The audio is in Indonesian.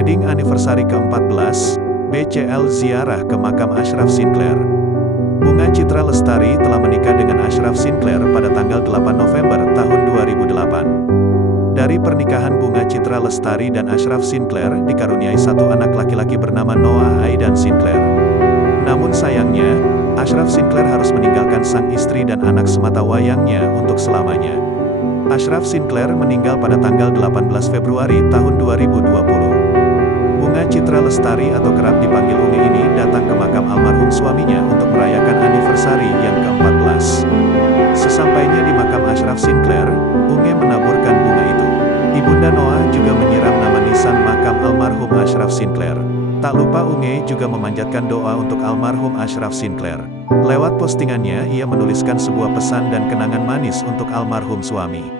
Wedding Anniversary ke-14, BCL ziarah ke makam Ashraf Sinclair. Bunga Citra Lestari telah menikah dengan Ashraf Sinclair pada tanggal 8 November tahun 2008. Dari pernikahan Bunga Citra Lestari dan Ashraf Sinclair dikaruniai satu anak laki-laki bernama Noah Aidan Sinclair. Namun sayangnya, Ashraf Sinclair harus meninggalkan sang istri dan anak sematawayangnya untuk selamanya. Ashraf Sinclair meninggal pada tanggal 18 Februari tahun 2020. Bunga Citra Lestari atau kerap dipanggil Unge ini datang ke makam almarhum suaminya untuk merayakan anniversary yang ke-14. Sesampainya di makam Ashraf Sinclair, Unge menaburkan bunga itu. Ibunda Noah juga menyiram nama nisan makam almarhum Ashraf Sinclair. Tak lupa Unge juga memanjatkan doa untuk almarhum Ashraf Sinclair. Lewat postingannya ia menuliskan sebuah pesan dan kenangan manis untuk almarhum suami.